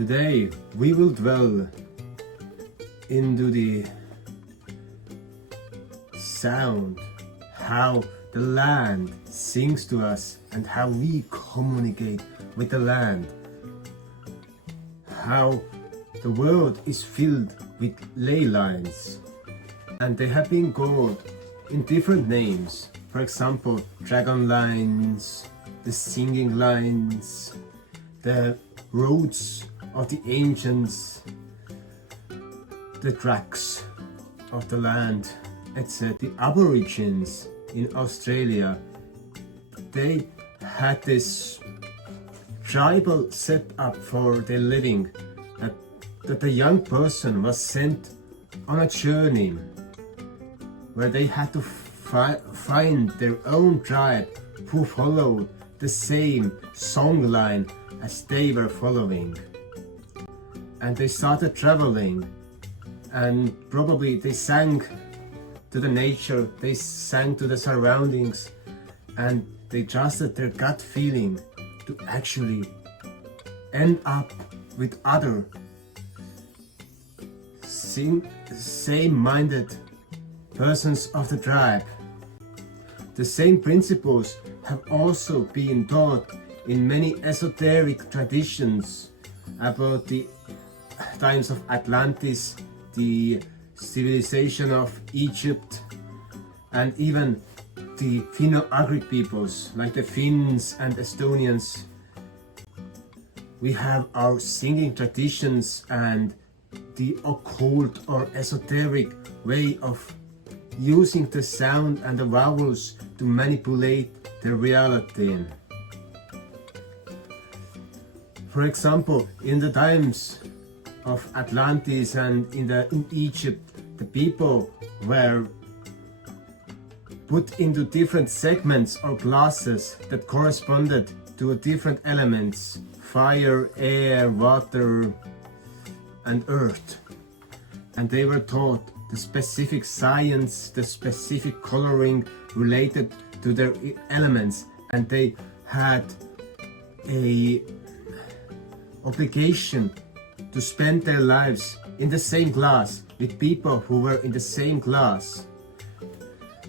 Today we will dwell into the sound, how the land sings to us and how we communicate with the land, how the world is filled with ley lines, and they have been called in different names. For example, dragon lines, the singing lines, the roads of the ancients, the tracks of the land, etc. The Aborigines in Australia, they had this tribal setup for their living, that a young person was sent on a journey where they had to find their own tribe who followed the same song line as they were following. And they started traveling, and probably they sang to the nature, they sang to the surroundings, and they trusted their gut feeling to actually end up with other same-minded persons of the tribe. The same principles have also been taught in many esoteric traditions about the times of Atlantis, the civilization of Egypt, and even the Finno-Ugric peoples like the Finns and Estonians. We have our singing traditions and the occult or esoteric way of using the sound and the vowels to manipulate the reality. For example, in the times of Atlantis and in Egypt, the people were put into different segments or classes that corresponded to different elements: fire, air, water, and earth. And they were taught the specific science, the specific coloring related to their elements, and they had a obligation to spend their lives in the same class with people who were in the same class,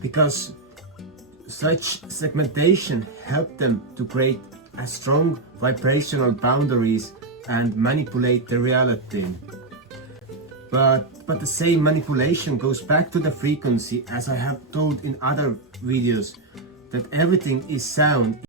because such segmentation helped them to create a strong vibrational boundaries and manipulate the reality. But the same manipulation goes back to the frequency, as I have told in other videos, that everything is sound.